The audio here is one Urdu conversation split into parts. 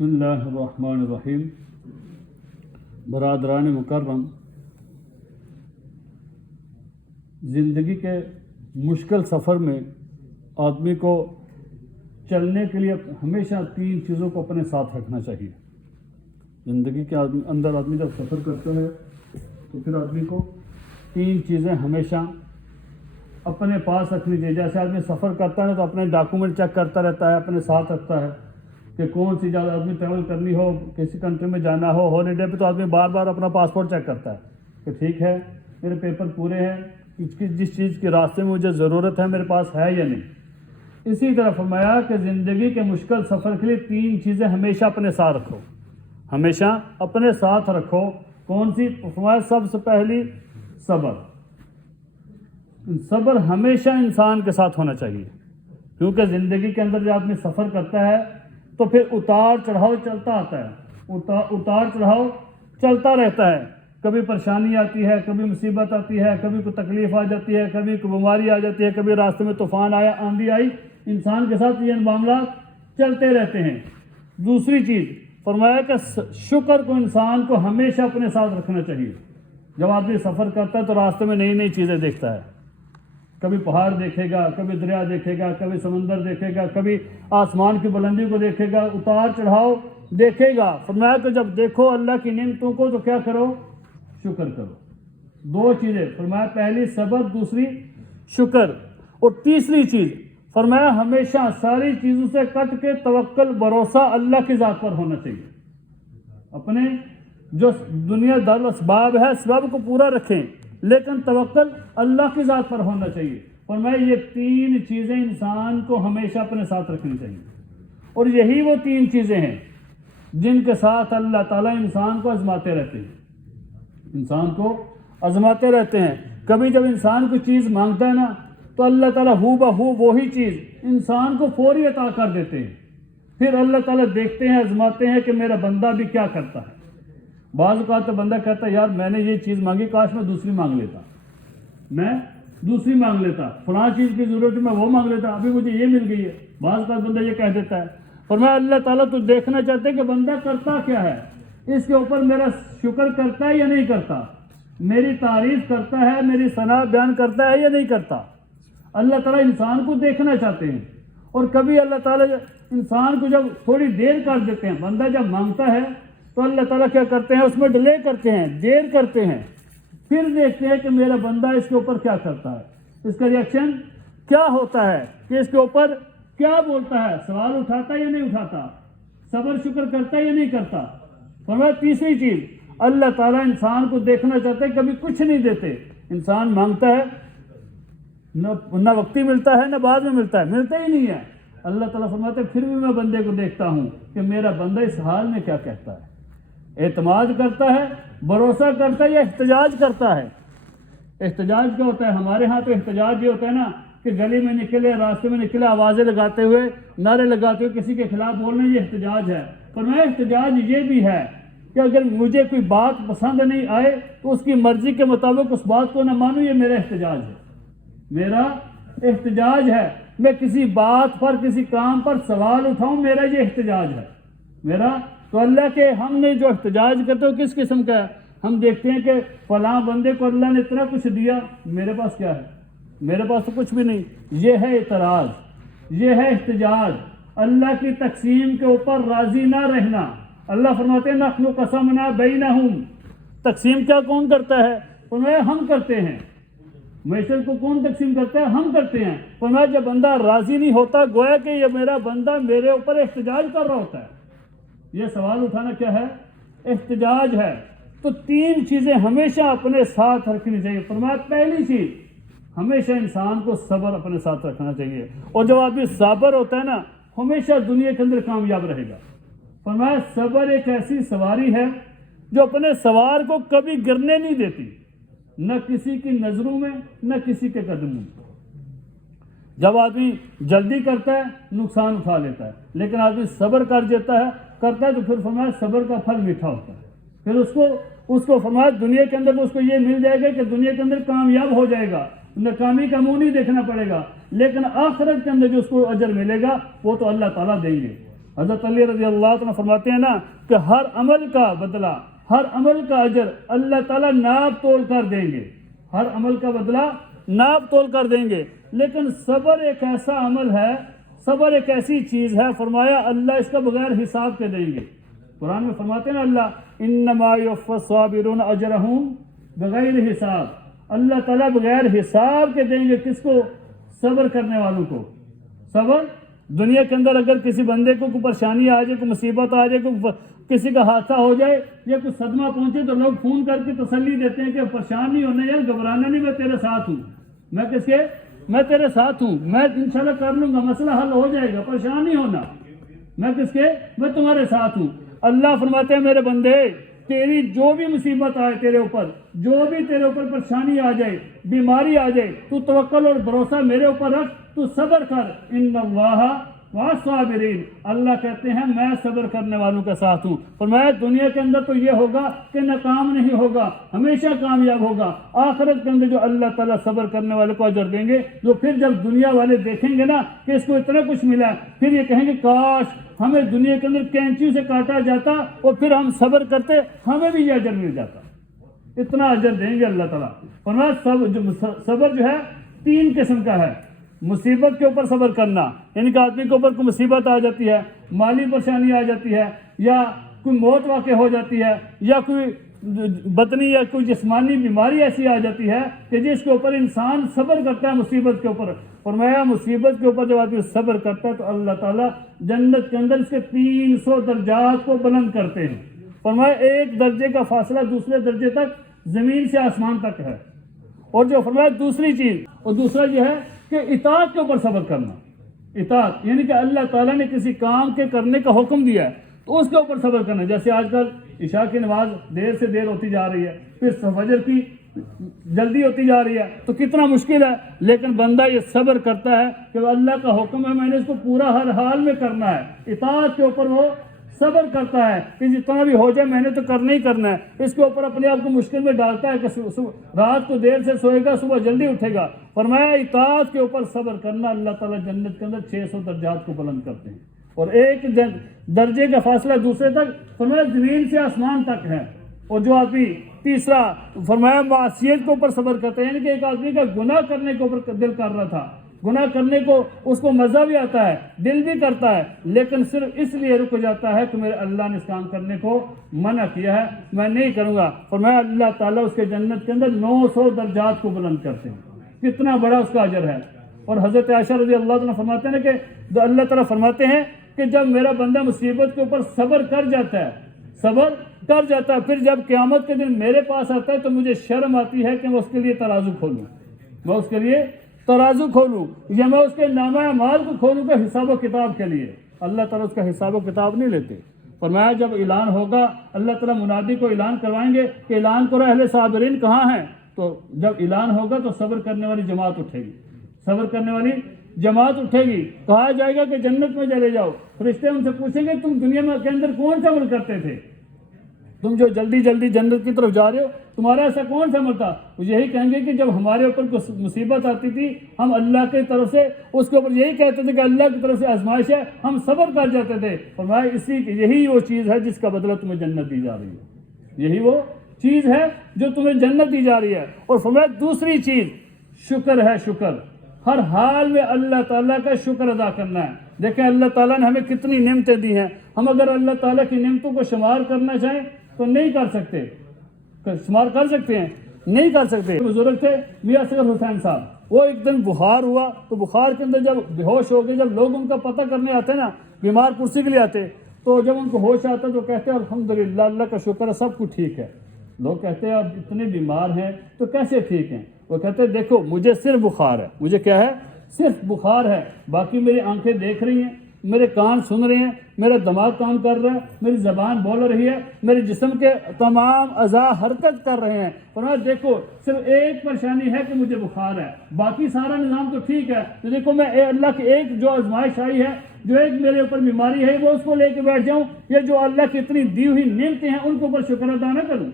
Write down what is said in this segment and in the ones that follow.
بسم اللہ الرحمن الرحیم۔ برادران مکرم، زندگی کے مشکل سفر میں آدمی کو چلنے کے لیے ہمیشہ 3 چیزوں کو اپنے ساتھ رکھنا چاہیے۔ زندگی کے اندر آدمی جب سفر کرتا ہے تو پھر آدمی کو 3 چیزیں ہمیشہ اپنے پاس رکھنی چاہیے۔ جیسے آدمی سفر کرتا ہے تو اپنے ڈاکومنٹ چیک کرتا رہتا ہے، اپنے ساتھ رکھتا ہے کہ کون سی جگہ آدمی ٹریول کرنی ہو، کسی کنٹری میں جانا ہو، ہالیڈے پہ تو آدمی بار بار اپنا پاسپورٹ چیک کرتا ہے کہ ٹھیک ہے میرے پیپر پورے ہیں، جس چیز کے راستے میں مجھے ضرورت ہے میرے پاس ہے یا نہیں۔ اسی طرح فرمایا کہ زندگی کے مشکل سفر کے لیے 3 چیزیں ہمیشہ اپنے ساتھ رکھو، ہمیشہ اپنے ساتھ رکھو۔ کون سی؟ فرمایا سب سے پہلی صبر۔ صبر ہمیشہ انسان کے ساتھ ہونا چاہیے، کیونکہ زندگی کے اندر جب آدمی سفر کرتا ہے تو پھر اتار چڑھاؤ چلتا آتا ہے، اتار چڑھاؤ چلتا رہتا ہے۔ کبھی پریشانی آتی ہے، کبھی مصیبت آتی ہے، کبھی کوئی تکلیف آ جاتی ہے، کبھی کوئی بیماری آ جاتی ہے، کبھی راستے میں طوفان آیا، آندھی آئی۔ انسان کے ساتھ یہ معاملات چلتے رہتے ہیں۔ دوسری چیز فرمایا کہ شکر کو انسان کو ہمیشہ اپنے ساتھ رکھنا چاہیے۔ جب آدمی سفر کرتا ہے تو راستے میں نئی نئی چیزیں دیکھتا ہے، کبھی پہاڑ دیکھے گا، کبھی دریا دیکھے گا، کبھی سمندر دیکھے گا، کبھی آسمان کی بلندی کو دیکھے گا، اتار چڑھاؤ دیکھے گا۔ فرمایا کہ جب دیکھو اللہ کی نعمتوں کو تو کیا کرو؟ شکر کرو۔ 2 چیزیں فرمایا، پہلی صبر، دوسری شکر۔ اور تیسری چیز فرمایا ہمیشہ ساری چیزوں سے کٹ کے توکل، بھروسہ اللہ کی ذات پر ہونا چاہیے۔ اپنے جو دنیا دار اسباب ہے، اسباب کو پورا رکھیں، لیکن توکل اللہ کی ذات پر ہونا چاہیے۔ فرمایا یہ 3 چیزیں انسان کو ہمیشہ اپنے ساتھ رکھنی چاہیے، اور یہی وہ 3 چیزیں ہیں جن کے ساتھ اللہ تعالیٰ انسان کو آزماتے رہتے ہیں، انسان کو آزماتے رہتے ہیں۔ کبھی جب انسان کوئی چیز مانگتا ہے نا تو اللہ تعالیٰ ہو بہو وہی چیز انسان کو فوری عطا کر دیتے ہیں۔ پھر اللہ تعالیٰ دیکھتے ہیں، آزماتے ہیں کہ میرا بندہ بھی کیا کرتا ہے۔ بعض اوقات تو بندہ کہتا ہے یار میں نے یہ چیز مانگی، کاش میں دوسری مانگ لیتا، فلاں چیز کی ضرورت ہے میں وہ مانگ لیتا، ابھی مجھے یہ مل گئی ہے۔ بعض اوقات بندہ یہ کہہ دیتا ہے۔ فرمایا اللہ تعالیٰ تو دیکھنا چاہتے ہیں کہ بندہ کرتا کیا ہے، اس کے اوپر میرا شکر کرتا ہے یا نہیں کرتا، میری تعریف کرتا ہے، میری ثنا بیان کرتا ہے یا نہیں کرتا۔ اللہ تعالیٰ انسان کو دیکھنا چاہتے ہیں۔ اور کبھی اللہ تعالیٰ انسان کو جب تھوڑی دیر کر دیتے ہیں، بندہ جب مانگتا ہے تو اللہ تعالیٰ کیا کرتے ہیں، اس میں ڈیلے کرتے ہیں، دیر کرتے ہیں، پھر دیکھتے ہیں کہ میرا بندہ اس کے اوپر کیا کرتا ہے، اس کا ریئیکشن کیا ہوتا ہے، کہ اس کے اوپر کیا بولتا ہے، سوال اٹھاتا یا نہیں اٹھاتا، صبر شکر کرتا یا نہیں کرتا۔ فرمایا تیسری چیز اللہ تعالیٰ انسان کو دیکھنا چاہتے ہیں، کبھی کچھ نہیں دیتے۔ انسان مانگتا ہے، نہ وقتی ملتا ہے، نہ بعد میں ملتا ہی نہیں ہے۔ اللہ تعالیٰ فرماتے ہیں پھر بھی میں بندے کو دیکھتا ہوں کہ میرا بندہ اس حال میں کیا کہتا ہے، اعتماد کرتا ہے، بھروسہ کرتا ہے یا احتجاج کرتا ہے۔ احتجاج کیا ہوتا ہے؟ ہمارے ہاں تو احتجاج یہ ہوتا ہے نا کہ گلی میں نکلے، راستے میں نکلے، آوازیں لگاتے ہوئے، نعرے لگاتے ہوئے کسی کے خلاف بولنا، یہ احتجاج ہے۔ فرمایا احتجاج یہ بھی ہے کہ اگر مجھے کوئی بات پسند نہیں آئے تو اس کی مرضی کے مطابق اس بات کو نہ مانوں، یہ میرا احتجاج ہے، میرا احتجاج ہے۔ میں کسی بات پر، کسی کام پر سوال اٹھاؤں، میرا یہ احتجاج ہے میرا۔ تو اللہ کے ہم نے جو احتجاج کرتے ہو کس قسم کا ہے؟ ہم دیکھتے ہیں کہ فلاں بندے کو اللہ نے اتنا کچھ دیا، میرے پاس کیا ہے؟ میرے پاس تو کچھ بھی نہیں۔ یہ ہے اعتراض، یہ ہے احتجاج، اللہ کی تقسیم کے اوپر راضی نہ رہنا۔ اللہ فرماتے ہیں نحن قسمنا بینہم، تقسیم کیا کون کرتا ہے؟ فرمایا ہم کرتے ہیں۔ معیشت کو کون تقسیم کرتا ہے؟ ہم کرتے ہیں۔ فرمایا جب بندہ راضی نہیں ہوتا، گویا کہ یہ میرا بندہ میرے اوپر احتجاج کر رہا ہوتا ہے۔ یہ سوال اٹھانا کیا ہے؟ احتجاج ہے۔ تو 3 چیزیں ہمیشہ اپنے ساتھ رکھنی چاہیے۔ فرمایا پہلی چیز ہمیشہ انسان کو صبر اپنے ساتھ رکھنا چاہیے، اور جب آدمی صابر ہوتا ہے نا ہمیشہ دنیا کے اندر کامیاب رہے گا۔ فرمایا صبر ایک ایسی سواری ہے جو اپنے سوار کو کبھی گرنے نہیں دیتی، نہ کسی کی نظروں میں، نہ کسی کے قدموں میں۔ جب آدمی جلدی کرتا ہے نقصان اٹھا لیتا ہے، لیکن آدمی صبر کرتا ہے تو پھر فرمایا صبر کا پھل میٹھا ہوتا ہے۔ پھر اس کو فرمایا دنیا کے اندر تو اس کو یہ مل جائے گا کہ دنیا کے اندر کامیاب ہو جائے گا، ناکامی کا منہ نہیں دیکھنا پڑے گا، لیکن آخرت کے اندر جو اس کو اجر ملے گا وہ تو اللہ تعالیٰ دیں گے۔ حضرت علی رضی اللہ عنہ فرماتے ہیں نا کہ ہر عمل کا بدلہ، ہر عمل کا اجر اللہ تعالیٰ ناپ تول کر دیں گے، ہر عمل کا بدلہ ناپ تول کر دیں گے، لیکن صبر ایک ایسا عمل ہے، صبر ایک ایسی چیز ہے، فرمایا اللہ اس کا بغیر حساب کے دیں گے۔ قرآن میں فرماتے ہیں نا اللہ انما یوفی الصابرون اجرہم بغیر حساب، اللہ تعالیٰ بغیر حساب کے دیں گے کس کو؟ صبر کرنے والوں کو۔ صبر دنیا کے اندر اگر کسی بندے کو کوئی پریشانی آ جائے، کوئی مصیبت آ جائے، کوئی کسی کا حادثہ ہو جائے یا کوئی صدمہ پہنچے تو لوگ فون کر کے تسلی دیتے ہیں کہ پریشان نہیں ہونا یار، گھبرانا نہیں، میں تیرے ساتھ ہوں۔ میں کس کے؟ میں تیرے ساتھ ہوں، میں انشاءاللہ کر لوں گا، مسئلہ حل ہو جائے گا، پریشان نہیں ہونا۔ میں کس کے؟ میں تمہارے ساتھ ہوں۔ اللہ فرماتے ہیں میرے بندے تیری جو بھی مصیبت آئے تیرے اوپر، جو بھی تیرے اوپر پریشانی آ جائے، بیماری آ جائے، تو توکل اور بھروسہ میرے اوپر رکھ، تو صبر کر۔ ان اللہ والصابرین، اللہ کہتے ہیں میں صبر کرنے والوں کے ساتھ ہوں۔ فرمایا دنیا کے اندر تو یہ ہوگا کہ ناکام نہیں ہوگا، ہمیشہ کامیاب ہوگا۔ آخرت کے اندر جو اللہ تعالیٰ صبر کرنے والے کو اجر دیں گے، جو پھر جب دنیا والے دیکھیں گے نا کہ اس کو اتنا کچھ ملا، پھر یہ کہیں گے کاش ہمیں دنیا کے اندر کینچی سے کاٹا جاتا اور پھر ہم صبر کرتے، ہمیں بھی یہ اجر مل جاتا۔ اتنا اجر دیں گے اللہ تعالیٰ۔ فرمایا صبر جو ہے 3 قسم کا ہے۔ مصیبت کے اوپر صبر کرنا، یعنی کہ آدمی کے اوپر کوئی مصیبت آ جاتی ہے، مالی پریشانی آ جاتی ہے، یا کوئی موت واقع ہو جاتی ہے، یا کوئی بدنی یا کوئی جسمانی بیماری ایسی آ جاتی ہے کہ جس کے اوپر انسان صبر کرتا ہے مصیبت کے اوپر۔ فرمایا مصیبت کے اوپر جب آدمی صبر کرتا ہے تو اللہ تعالیٰ جنت کے اندر اس کے 300 درجات کو بلند کرتے ہیں۔ فرمایا 1 درجے کا فاصلہ دوسرے درجے تک زمین سے آسمان تک ہے۔ اور جو فرمایا دوسری چیز، اور دوسرا یہ ہے کہ اطاعت کے اوپر صبر کرنا۔ اطاعت یعنی کہ اللہ تعالیٰ نے کسی کام کے کرنے کا حکم دیا ہے تو اس کے اوپر صبر کرنا۔ جیسے آج کل عشاء کی نماز دیر سے دیر ہوتی جا رہی ہے، پھر فجر کی جلدی ہوتی جا رہی ہے، تو کتنا مشکل ہے، لیکن بندہ یہ صبر کرتا ہے کہ اللہ کا حکم ہے، میں نے اس کو پورا ہر حال میں کرنا ہے۔ اطاعت کے اوپر وہ صبر کرتا ہے کہ جتنا بھی ہو جائے میں نے تو کرنا ہی کرنا ہے۔ اس کے اوپر اپنے آپ کو مشکل میں ڈالتا ہے کہ رات کو دیر سے سوئے گا، صبح جلدی اٹھے گا۔ فرمایا اطاعت کے اوپر صبر کرنا، اللہ تعالیٰ جنت کے اندر 600 درجات کو بلند کرتے ہیں، اور 1 درجے کا فاصلہ دوسرے تک فرمایا زمین سے آسمان تک ہے۔ اور جو آدمی تیسرا فرمایا معصیت کے اوپر صبر کرتا ہے، یعنی کہ ایک آدمی کا گناہ کرنے کے اوپر دل کر رہا تھا، گناہ کرنے کو اس کو مزہ بھی آتا ہے، دل بھی کرتا ہے، لیکن صرف اس لیے رک جاتا ہے کہ میرے اللہ نے اس کام کرنے کو منع کیا ہے، میں نہیں کروں گا۔ فرمایا اللہ تعالیٰ اس کے جنت کے اندر 900 درجات کو بلند کرتے ہیں۔ کتنا بڑا اس کا اجر ہے۔ اور حضرت عائشہ رضی اللہ عنہ فرماتے ہیں کہ اللہ تعالیٰ فرماتے ہیں کہ جب میرا بندہ مصیبت کے اوپر صبر کر جاتا ہے، پھر جب قیامت کے دن میرے پاس آتا ہے تو مجھے شرم آتی ہے کہ میں اس کے لیے ترازو کھولوں، یا میں اس کے نامہ اعمال کو کھولوں گا حساب و کتاب کے لیے۔ اللہ تعالیٰ اس کا حساب و کتاب نہیں لیتے۔ فرمایا جب اعلان ہوگا، اللہ تعالیٰ منادی کو اعلان کروائیں گے کہ اعلان کرو اہل صابرین کہاں ہیں، تو جب اعلان ہوگا تو صبر کرنے والی جماعت اٹھے گی، کہا جائے گا کہ جنت میں چلے جاؤ۔ فرشتے ان سے پوچھیں گے تم دنیا میں کے اندر کون سا عمل کرتے تھے، تم جو جلدی جلدی جنت کی طرف جا رہے ہو، تمہارا ایسا کون سا عمل تھا؟ وہ یہی کہیں گے کہ جب ہمارے اوپر کوئی مصیبت آتی تھی ہم اللہ کی طرف سے اس کے اوپر یہی کہتے تھے کہ اللہ کی طرف سے آزمائش ہے، ہم صبر کر جاتے تھے۔ فرمایا یہی وہ چیز ہے جس کا بدلہ تمہیں جنت دی جا رہی ہے، یہی وہ چیز ہے جو تمہیں جنت دی جا رہی ہے۔ اور فرمایا دوسری چیز شکر ہے، شکر ہر حال میں اللہ تعالیٰ کا شکر ادا کرنا ہے۔ دیکھیں اللہ تعالیٰ نے ہمیں کتنی نعمتیں دی ہیں، ہم اگر اللہ تعالیٰ کی نعمتوں کو شمار کرنا چاہیں تو نہیں کر سکتے۔ شمار کر سکتے ہیں؟ نہیں کر سکتے۔ بزرگ تھے میاں اصغر حسین صاحب، وہ ایک دن بخار ہوا تو بخار کے اندر جب بے ہوش ہو گئے، جب لوگ ان کا پتہ کرنے آتے نا، بیمار کرسی کے لیے آتے، تو جب ان کو ہوش آتا تو کہتے ہیں الحمدللہ، اللہ کا شکر ہے سب کچھ ٹھیک ہے۔ لوگ کہتے ہیں اب اتنے بیمار ہیں تو کیسے ٹھیک ہیں؟ وہ کہتے ہیں دیکھو مجھے صرف بخار ہے، مجھے کیا ہے؟ صرف بخار ہے، باقی میری آنکھیں دیکھ رہی ہیں، میرے کان سن رہے ہیں، میرا دماغ کام کر رہا ہے، میری زبان بول رہی ہے، میرے جسم کے تمام اعضاء حرکت کر رہے ہیں۔ فرمایا دیکھو صرف ایک پریشانی ہے کہ مجھے بخار ہے، باقی سارا نظام تو ٹھیک ہے۔ تو دیکھو میں اللہ کی ایک جو آزمائش آئی ہے، جو ایک میرے اوپر بیماری ہے، وہ اس کو لے کے بیٹھ جاؤں یا جو اللہ کی اتنی دی ہوئی نعمتیں ہیں ان کے اوپر شکر ادا نہ کروں؟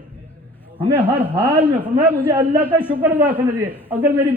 ہمیں ہر حال میں فرمایا مجھے اللہ کا شکر ادا کرنا چاہیے۔ اگر میری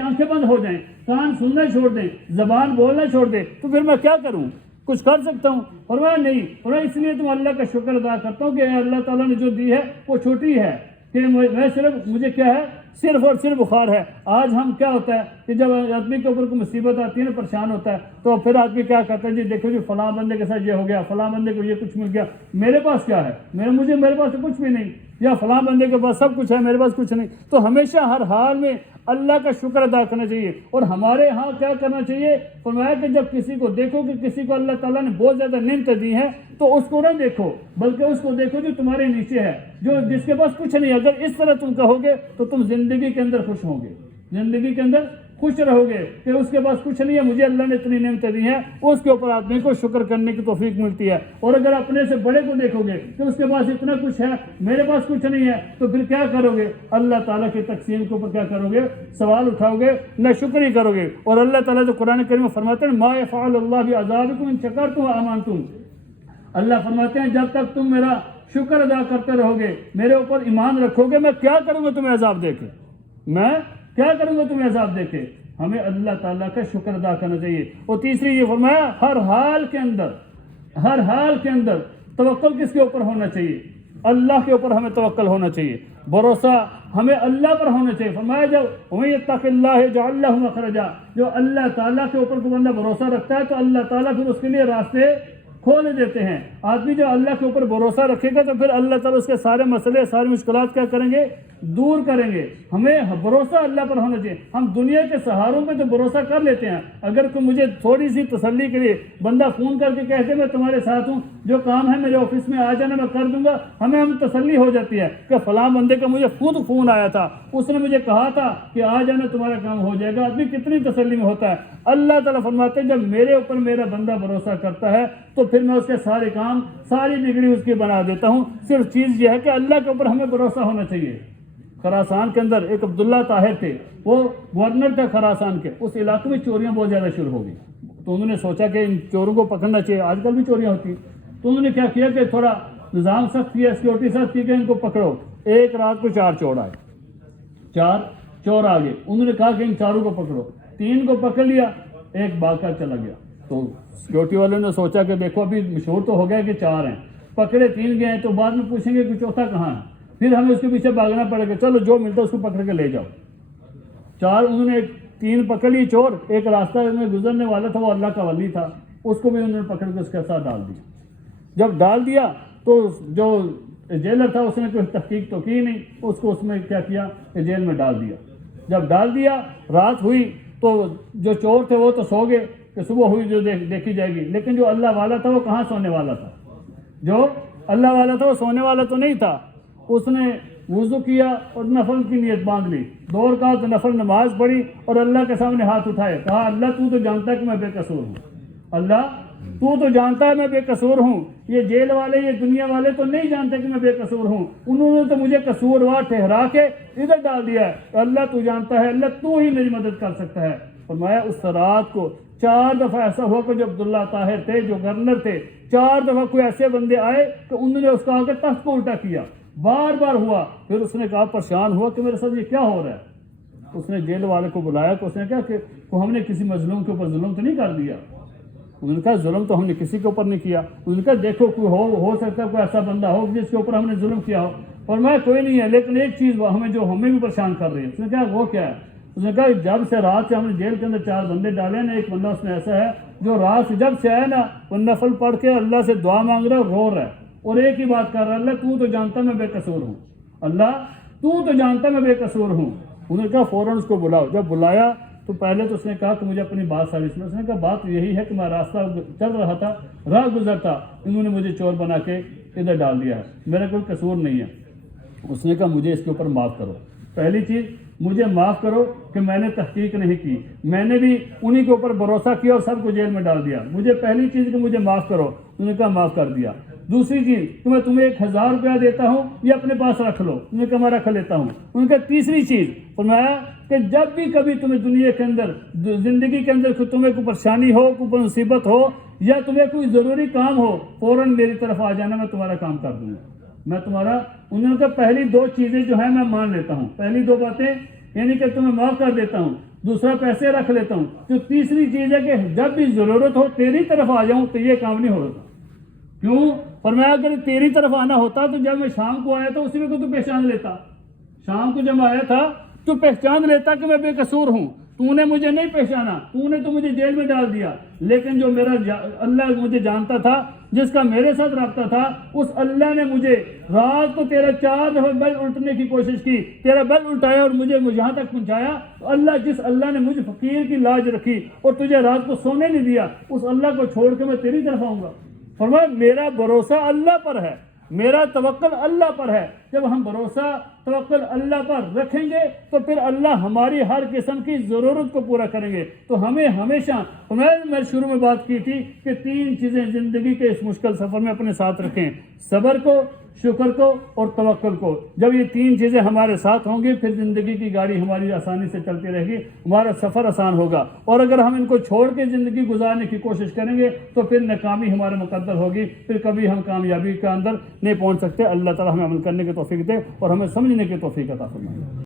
آنکھیں بند ہو جائیں، کان سننا چھوڑ دیں، زبان بولنا چھوڑ دیں، تو پھر میں کیا کروں؟ کچھ کر سکتا ہوں؟ فرمایا نہیں. فرمایا اس لیے تم اللہ کا شکر ادا کرتا ہوں کہ اللہ تعالیٰ نے جو دی ہے وہ چھوٹی ہے کہ میں صرف مجھے کیا ہے صرف اور صرف بخار ہے. آج ہم کیا ہوتا ہے کہ جب آدمی کے اوپر کوئی مصیبت آتی ہے نا پریشان ہوتا ہے تو پھر آدمی کیا کرتا ہے جی دیکھو جی فلاں بندے کے ساتھ یہ ہو گیا, فلاں بندے کو یہ کچھ مل گیا, میرے پاس کیا ہے, میرے پاس تو کچھ بھی نہیں, یا فلاں بندے کے پاس سب کچھ ہے میرے پاس کچھ نہیں. تو ہمیشہ ہر حال میں اللہ کا شکر ادا کرنا چاہیے. اور ہمارے ہاں کیا کرنا چاہیے؟ فرمایا کہ جب کسی کو دیکھو کہ کسی کو اللہ تعالیٰ نے بہت زیادہ نعمتیں دی ہیں تو اس کو نہ دیکھو بلکہ اس کو دیکھو جو تمہارے نیچے ہے, جس کے پاس کچھ نہیں. اگر اس طرح تم کہو گے تو تم زندگی کے اندر خوش ہوں گے, زندگی کے اندر خوش رہو گے کہ اس کے پاس کچھ نہیں ہے, مجھے اللہ نے اتنی نعمتیں دی ہیں. اس کے اوپر آدمی کو شکر کرنے کی توفیق ملتی ہے. اور اگر اپنے سے بڑے کو دیکھو گے کہ اس کے پاس اتنا کچھ ہے, میرے پاس کچھ نہیں ہے, تو پھر کیا کرو گے؟ اللہ تعالیٰ کی تقسیم کے اوپر کیا کرو گے؟ سوال اٹھاؤ گے, نہ شکری کرو گے. اور اللہ تعالیٰ جو قرآن کریم میں فرماتے ہیں ما یفعل اللہ بعذابکم ان شکرتم وآمنتم, اللہ فرماتے ہیں جب تک تم میرا شکر ادا کرتے رہو گے, میرے اوپر ایمان رکھو گے, میں کیا کروں گا تمہیں عذاب دے کے, میں کیا کروں گا تمہیں عذاب دے کے. ہمیں اللہ تعالیٰ کا شکر ادا کرنا چاہیے. اور تیسری یہ فرمایا ہر حال کے اندر توکل کس کے اوپر ہونا چاہیے؟ اللہ کے اوپر ہمیں توکل ہونا چاہیے, بھروسہ ہمیں اللہ پر ہونا چاہیے. فرمایا جب وَمَن يَتَّقِ اللَّهَ يَجْعَل لَّهُ مَخْرَجًا, جو اللہ تعالیٰ کے اوپر کوئی بندہ بھروسہ رکھتا ہے تو اللہ تعالیٰ پھر اس کے لیے راستے کھول دیتے ہیں. آدمی جو اللہ کے اوپر بھروسہ رکھے گا تو پھر اللہ تعالیٰ اس کے سارے مسئلے, ساری مشکلات کیا کریں گے؟ دور کریں گے. ہمیں بھروسہ اللہ پر ہونا چاہیے. ہم دنیا کے سہاروں پہ تو بھروسہ کر لیتے ہیں. اگر کوئی مجھے تھوڑی سی تسلی کے لیے بندہ فون کر کے کہتے میں تمہارے ساتھ ہوں, جو کام ہے میرے آفس میں آ جانا میں کر دوں گا, ہم تسلی ہو جاتی ہے کہ فلاں بندے کا مجھے خود فون آیا تھا, اس نے مجھے کہا تھا کہ آ جانا تمہارا کام ہو جائے گا. آدمی کتنی تسلی میں ہوتا ہے. اللہ تعالیٰ فرماتے ہیں جب میرے اوپر میرا بندہ بھروسہ کرتا ہے تو پھر میں اس کے سارے کام, ساری بگڑی اس کی بنا دیتا ہوں. صرف چیز یہ ہے کہ اللہ کے اوپر ہمیں بھروسہ ہونا چاہیے. خراسان کے اندر ایک عبداللہ طاہر تھے, وہ گورنر تھے خراسان کے. اس علاقے میں چوریاں بہت زیادہ شروع ہو گئی, تو انہوں نے سوچا کہ ان چوروں کو پکڑنا چاہیے. آج کل بھی چوریاں ہوتی, تو انہوں نے کیا کیا کہ تھوڑا نظام سخت کیا, سیکورٹی سخت کی کہ ان کو پکڑو. ایک رات کو 4 چور آئے, 4 چور آ گئے. انہوں نے کہا کہ ان 4 کو پکڑو. 3 کو پکڑ لیا, ایک بھاگ کر چلا گیا. تو سیکورٹی والوں نے سوچا کہ دیکھو ابھی مشہور تو ہو گیا کہ 4 ہیں, پکڑے 3 گئے ہیں تو بعد میں پوچھیں گے کہ چوتھا کہاں ہے, پھر ہمیں اس کے پیچھے بھاگنا پڑے گا. چلو جو ملتا ہے اس کو پکڑ کے لے جاؤ. 4 انہوں نے 3 پکڑ لی چور. ایک راستہ میں گزرنے والا تھا, وہ اللہ کا ولی تھا, اس کو بھی انہوں نے پکڑ کے اس کے ساتھ ڈال دیا. جب ڈال دیا تو جو جیلر تھا اس نے کوئی تحقیق تو کی نہیں, اس کو اس میں کیا کیا کہ جیل میں ڈال دیا. جب ڈال دیا, رات ہوئی تو جو چور تھے وہ تو سو گئے کہ صبح ہوئی جو دیکھی جائے گی. لیکن جو اللہ والا تھا وہ کہاں سونے والا تھا؟ جو اللہ والا تھا وہ سونے والا تو نہیں تھا. اس نے وضو کیا اور نفل کی نیت باندھ لی, 2 رکعت نفل نماز پڑھی اور اللہ کے سامنے ہاتھ اٹھائے, کہا اللہ تو جانتا ہے کہ میں بے قصور ہوں, اللہ تو جانتا ہے میں بے قصور ہوں. یہ جیل والے, یہ دنیا والے تو نہیں جانتے کہ میں بے قصور ہوں, انہوں نے تو مجھے قصوروار ٹھہرا کے ادھر ڈال دیا ہے. اللہ تو جانتا ہے, اللہ تو ہی میری مدد کر سکتا ہے. فرمایا اس رات کو 4 دفعہ ایسا ہوا کہ جو عبداللہ طاہر تھے, جو گورنر تھے, 4 دفعہ کوئی ایسے بندے آئے کہ انہوں نے اس کا آ کے تخت کو الٹا کیا. بار بار ہوا. پھر اس نے کہا, پریشان ہوا کہ میرے ساتھ یہ کیا ہو رہا ہے. اس نے جیل والے کو بلایا تو اس نے کہا کہ ہم نے کسی مظلوم کے اوپر ظلم تو نہیں کر دیا. انہوں نے کہا ظلم تو ہم نے کسی کے اوپر نہیں کیا. انہوں نے کہا دیکھو کوئی ہو سکتا ہے کوئی ایسا بندہ ہو جس کے اوپر ہم نے ظلم کیا ہو. فرمایا کوئی نہیں ہے, لیکن ایک چیز ہمیں بھی پریشان کر رہی ہے. اس نے کہا وہ کیا ہے؟ اس نے کہا جب سے رات سے ہم نے جیل کے اندر 4 بندے ڈالے نا, ایک بندہ اس میں ایسا ہے جو رات سے جب سے آیا نا وہ نفل پڑھ کے اللہ سے دعا مانگ رہا ہے, رو رہا ہے اور ایک ہی بات کر رہا ہے, اللہ تو جانتا میں بے قصور ہوں, اللہ تو جانتا میں بے قصور ہوں. انہوں نے کہا فوراً اس کو بلاؤ. جب بلایا تو پہلے تو اس نے کہا کہ مجھے اپنی بات ساری سنا. اس نے کہا بات یہی ہے کہ میں راستہ چل رہا تھا, راہ گزرتا, انہوں نے مجھے چور بنا کے ادھر ڈال دیا ہے, میرا کوئی قصور نہیں ہے. اس نے کہا مجھے اس کے اوپر معاف کرو. پہلی چیز مجھے معاف کرو کہ میں نے تحقیق نہیں کی, میں نے بھی انہی کے اوپر بھروسہ کیا اور سب کو جیل میں ڈال دیا. مجھے پہلی چیز کہ مجھے معاف کرو. انہوں نے کہا معاف کر دیا. دوسری چیز کہ میں تمہیں 1000 روپیہ دیتا ہوں, یہ اپنے پاس رکھ لو. انہوں نے کہا میں رکھ لیتا ہوں. انہوں نے کہا تیسری چیز فرمایا کہ جب بھی کبھی تمہیں دنیا کے اندر, زندگی کے اندر تمہیں کوئی پریشانی ہو, کوئی مصیبت ہو یا تمہیں کوئی ضروری کام ہو, فوراً میری طرف آ جانا, میں تمہارا کام کر دوں گا, میں تمہارا. انہوں نے کہا پہلی 2 چیزیں جو ہیں میں مان لیتا ہوں, پہلی 2 باتیں یعنی کہ تمہیں معاف کر دیتا ہوں. دوسرا پیسے رکھ لیتا ہوں. تو تیسری چیز ہے کہ جب بھی ضرورت ہو تیری طرف آ جاؤں تو یہ کام نہیں ہوتا. کیوں؟ فرمایا اگر تیری طرف آنا ہوتا تو جب میں شام کو آیا تو اسی وقت تو پہچان لیتا. شام کو جب آیا تھا تو پہچان لیتا کہ میں بے قصور ہوں. تو نے مجھے نہیں پہچانا, تو نے تو مجھے جیل میں ڈال دیا. لیکن جو میرا اللہ مجھے جانتا تھا, جس کا میرے ساتھ رابطہ تھا, اس اللہ نے مجھے رات کو تیرا 4 دفعہ بیل الٹنے کی کوشش کی, تیرا بیل الٹایا اور مجھے یہاں تک پہنچایا. تو اللہ, جس اللہ نے مجھے فقیر کی لاج رکھی اور تجھے رات کو سونے نہیں دیا, اس اللہ کو چھوڑ کے میں تیری طرف آؤں گا. فرمایا میرا بھروسہ اللہ پر ہے, میرا توکل اللہ پر ہے. جب ہم بھروسہ توکل اللہ پر رکھیں گے تو پھر اللہ ہماری ہر قسم کی ضرورت کو پورا کریں گے. تو ہمیں ہمیشہ, میں شروع میں بات کی تھی کہ 3 چیزیں زندگی کے اس مشکل سفر میں اپنے ساتھ رکھیں: صبر کو, شکر کو اور توکل کو. جب یہ 3 چیزیں ہمارے ساتھ ہوں گی پھر زندگی کی گاڑی ہماری آسانی سے چلتی رہے گی, ہمارا سفر آسان ہوگا. اور اگر ہم ان کو چھوڑ کے زندگی گزارنے کی کوشش کریں گے تو پھر ناکامی ہمارے مقدر ہوگی, پھر کبھی ہم کامیابی کے اندر نہیں پہنچ سکتے. اللہ تعالی ہمیں عمل کرنے کی توفیق دے اور ہمیں سمجھنے کی توفیق عطا فرمائے.